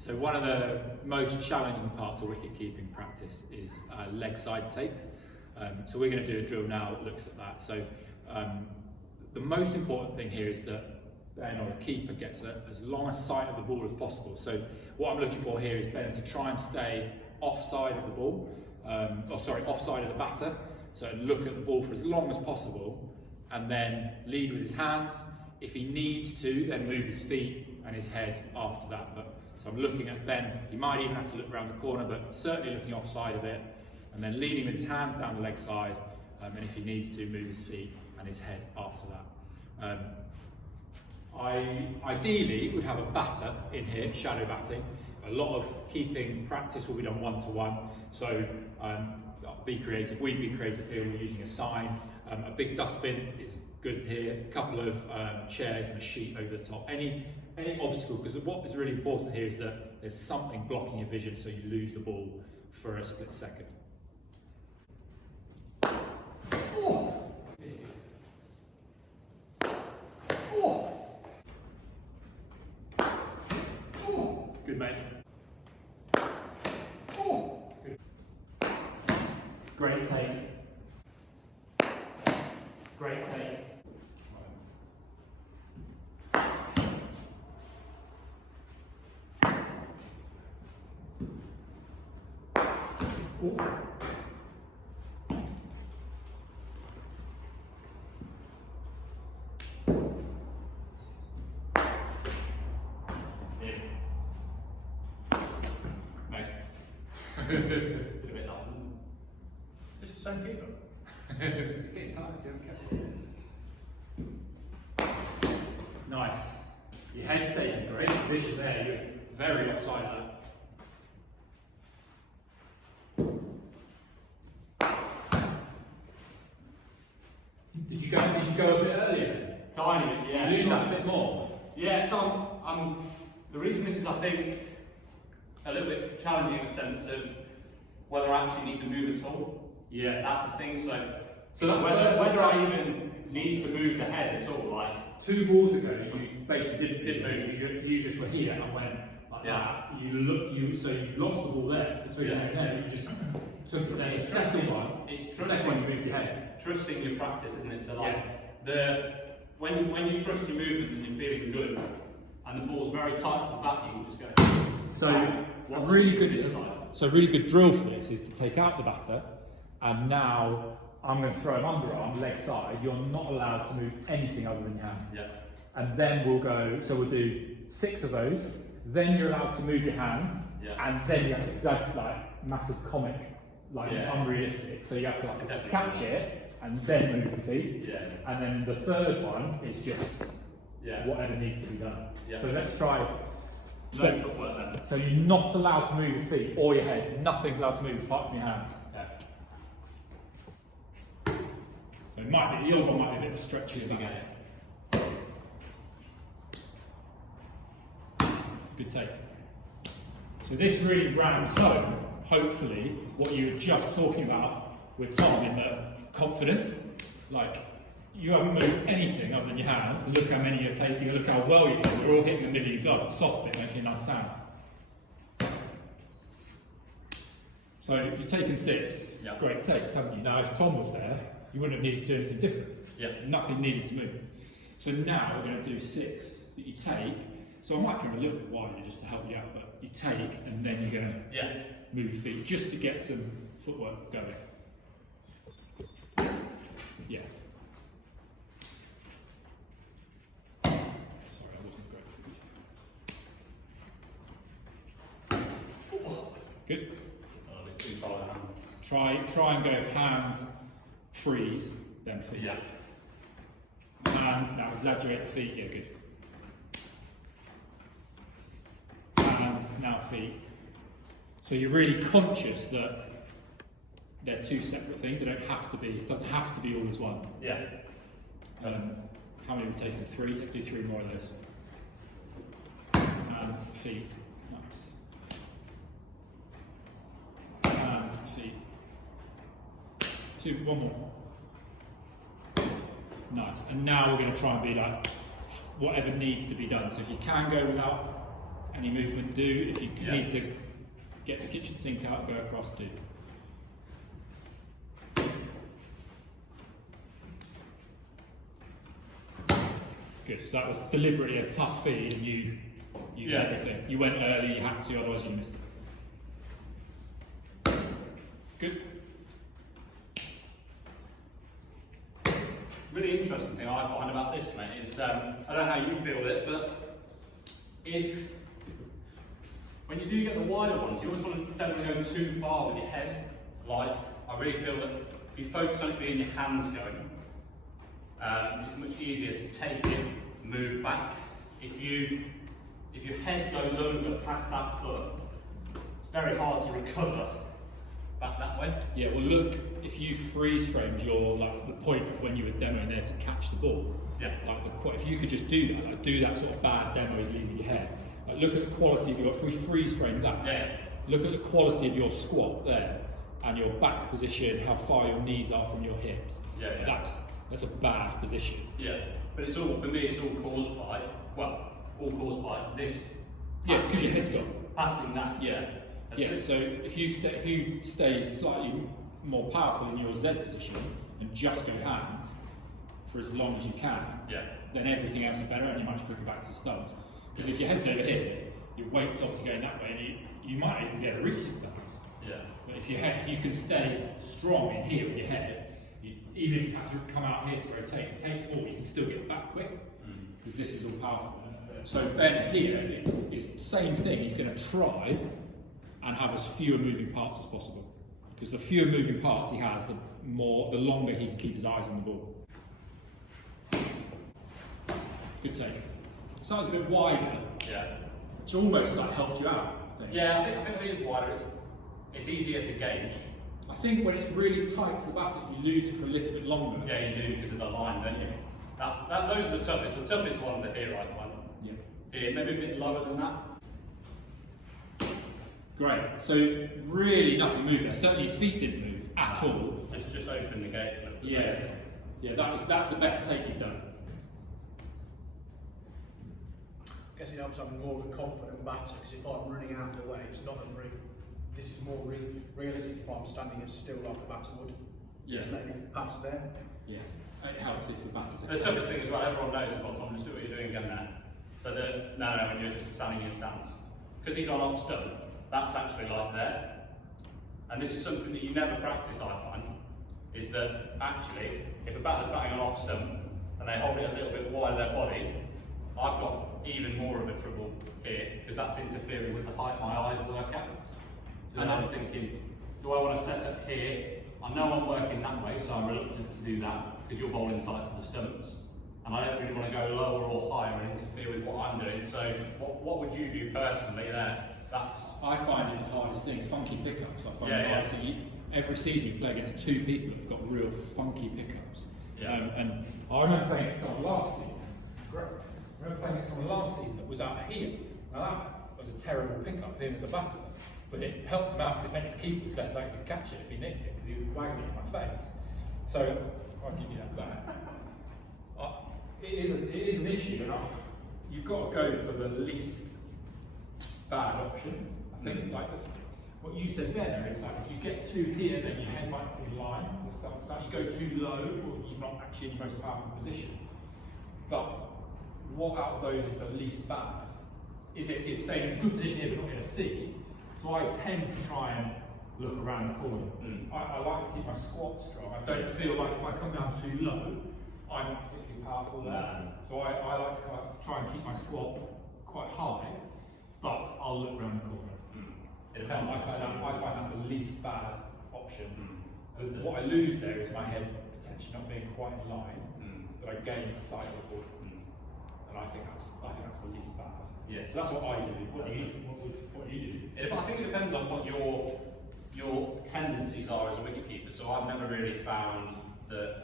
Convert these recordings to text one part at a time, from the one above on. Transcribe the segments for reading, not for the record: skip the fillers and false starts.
So one of the most challenging parts of wicket keeping practice is leg side takes. So we're going to do a drill now that looks at that. So the most important thing here is that Ben or the keeper gets as long a sight of the ball as possible. So what I'm looking for here is Ben to try and stay offside of the ball, offside of the batter. So look at the ball for as long as possible and then lead with his hands. If he needs to, then move his feet and his head after that. So I'm looking at Ben, he might even have to look around the corner, but certainly looking offside of it, and then leading with his hands down the leg side, and if he needs to, move his feet and his head after that. I ideally would have a batter in here, shadow batting. A lot of keeping practice will be done one-to-one, so be creative. We've been creative here, we're using a sign. A big dustbin is good here, a couple of chairs and a sheet over the top. Any obstacle, because what is really important here is that there's something blocking your vision so you lose the ball for a split second. Oh. Oh. Oh. Good, mate. Oh. Good. Great take. Great take. Ooh. Yeah. Nice. A bit like just the same keeper. He's getting tired, Nice. Your head's taking great position there, you're very offside there. Did you go a bit earlier? Tiny bit, yeah. Lose that a bit more? Yeah, so the reason this is, I think, a little bit challenging in the sense of whether I actually need to move at all. Yeah. That's the thing, so whether I even need to move the head at all, like... 2 balls ago, you basically didn't move, you just were here and went like that. So you lost the ball there, between there and there, you just took it there. The second one you moved your head. Trusting your practice, isn't it? So like, when you trust your movements and you're feeling good, and the ball's very tight to the back, you can just go. So a really good drill for this is to take out the batter, and now I'm going to throw an underarm, leg side. You're not allowed to move anything other than your hands. Yeah. And then we'll do 6 of those. Then you're allowed to move your hands, and then you have to exaggerate, like massive comic, unrealistic. So you have to catch it and then move the feet. Yeah. And then the third one is just whatever needs to be done. Yeah. So let's try. No footwork then. So you're not allowed to move your feet or your head. Nothing's allowed to move apart from your hands. Yeah. So it might be, the other one might be a bit of a stretch as we get it. Good take. So this really rams home, hopefully, what you were just talking about with Tom in the confidence. Like, you haven't moved anything other than your hands, and look how many you're taking, and look how well you're taking. We're all hitting the middle of your gloves, the soft bit, making a nice sound. So you've taken 6 great takes, haven't you? Now, if Tom was there, you wouldn't have needed to do anything different. Yeah. Nothing needed to move. So now we're going to do 6 that you take. So I might throw a little bit wider just to help you out, but you take and then you're going to move your feet just to get some footwork going. Yeah. Sorry, I wasn't great. Good. A bit too far down. Try and go hands, freeze, then feet. Yeah. Hands, now exaggerate the feet, yeah, good. Hands, now feet. So you're really conscious that they're 2 separate things. They don't have to be. It doesn't have to be all as one. Yeah. How many have we taken? 3. Let's do 3 more of those. Hands, feet. Nice. Hands, feet. 2. 1 more. Nice. And now we're going to try and be like whatever needs to be done. So if you can go without any movement, do. If you need to get the kitchen sink out, go across, do. Good, so that was deliberately a tough feed and you used everything. You went early, you had to, otherwise you missed it. Good. Really interesting thing I find about this, mate, is I don't know how you feel it, but when you do get the wider ones, you always don't want to go too far with your head. Like, I really feel that if you focus on it being your hands going, it's much easier to take it, move back. If your head goes over past that foot, it's very hard to recover back that way. Yeah, well look, if you freeze framed your, like the point of when you were demoing there to catch the ball, like if you could just do that, like do that sort of bad demo of leaving your head, like look at the quality of if we freeze frame that, look at the quality of your squat there, and your back position, how far your knees are from your hips. That's a bad position. Yeah, but it's all, for me, it's all caused by this. Yeah, it's because your head's gone. Passing that, So if you stay slightly more powerful in your Z position and just go hands for as long as you can, then everything else is better and you're much quicker back to the stumps. Because if your head's over here, your weight's obviously going that way, and you might even be able to reach the stumps. But if you can stay strong in here with your head, even if you have to come out here to rotate and take the ball, you can still get back quick, because this is all powerful. So Ben here is the same thing. He's going to try and have as fewer moving parts as possible, because the fewer moving parts he has, the longer he can keep his eyes on the ball. Good take. So it's a bit wider. Which almost like helped you out, I think. Yeah, I think it is wider. It's easier to gauge. I think when it's really tight to the battock, you lose it for a little bit longer. Yeah, you do, because of the line, don't you? Those are the toughest. The toughest ones are here, I find. Here, maybe a bit lower than that. Great. So really nothing moved there. Certainly your feet didn't move at all. Just open the gate. Yeah. That's the best take you've done. I guess it helps having more of a confident batter, because if I'm running out of the way, it's not a this is more realistic if I'm standing as still like a batter would. Just letting it pass there. Yeah, it helps if the batter's The toughest thing as well, everyone knows as well, Tom, just do what you're doing again there. So when you're just standing in stance. Because he's on off stump, that's actually like there. And this is something that you never practice, I find, is that actually, if a batter's batting on off stump and they hold it a little bit wide of their body, I've got even more of a trouble here, because that's interfering with the height my eyes work at. So then I'm thinking, do I want to set up here? I know I'm working that way, so I'm reluctant to do that, because you're bowling tight to the stumps. And I don't really want to go lower or higher and interfere with what I'm doing. So what would you do personally there? I find it the hardest thing, funky pickups. I find the hardest thing. Every season you play against two people who've got real funky pickups. And I remember playing against someone last season. I remember playing against someone last season that was out here. Now that was a terrible pickup, him as a batter. But it helped him out because it meant his keeper was less likely to catch it if he nicked it, because he was wagging it in my face. So I'll give you that back. It is an issue, and you've got to go for the least bad option. I think what you said then, is like if you get too here, then your head might be in line. So you go too low, or you're not actually in your most powerful position. But what out of those is the least bad? Is staying in a good position here but not in a C? So I tend to try and look around the corner. I like to keep my squat strong. I don't feel like if I come down too low, I'm not particularly powerful there. So I like to kind of try and keep my squat quite high, but I'll look around the corner. I find that the least bad option. What I lose there is my head potentially not being quite in line, but I gain sight of the ball. And I think that's the least bad. So that's what I do. What do you do? I think it depends on what your tendencies are as a wicketkeeper. So I've never really found that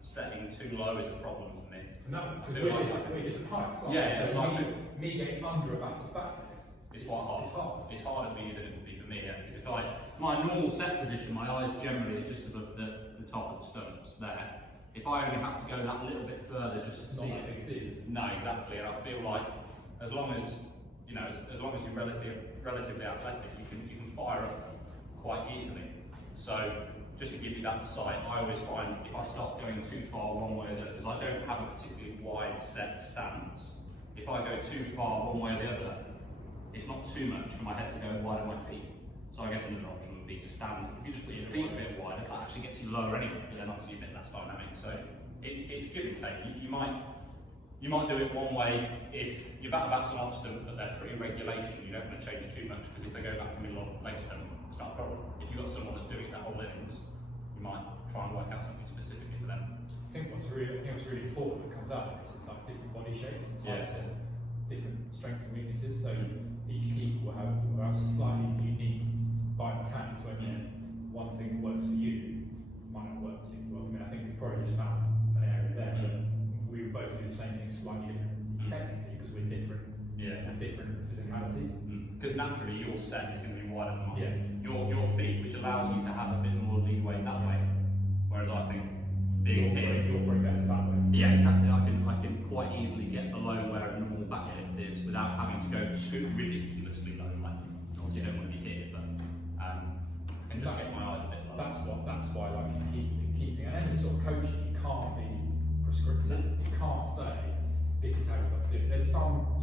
setting too low is a problem for me. No, because we're different heights. So me getting under a batter's back, it's quite hard. It's harder for you than it would be for me. Because if my normal set position, my eyes generally are just above the top of the stumps there. If I only have to go that little bit further just to see it, no, exactly. And I feel like as long as obviously relatively athletic, you can fire up quite easily. So just to give you that sight, I always find if I start going too far one way or the other, because I don't have a particularly wide set stance, if I go too far one way or the other, it's not too much for my head to go wide on my feet. So I guess another option would be to stand. If you just put your feet a bit wider, that actually gets you lower anyway, but then obviously a bit less dynamic. So it's give and take. You might do it one way if your back bats an off stump, but they're pretty regulation. You don't want to change too much because if they go back to middle or late stump, it's not a problem. If you've got someone that's doing their whole innings, you might try and work out something specifically for them. I think what's really important that comes out of this is like different body shapes and types and different strengths and weaknesses. So each keeper will have slightly unique biomechanics. So one thing that works for you might not work particularly well for me. I think we've probably just found an area there, but we would both do the same thing slightly different technically because we're different and different physicalities. Because naturally your set is going to be wider than mine. Your feet, which allows you to have a bit more leeway that way. Whereas I think being here, you're probably better that way. Yeah, exactly. I can quite easily get below where a normal back lift is without having to go too ridiculously low. Like, obviously, you don't want to be here, but I can just get my eyes a bit lower. That's why I like keeping. And any sort of coaching, you can't be prescriptive. You can't say this is how you've got to do it. There's some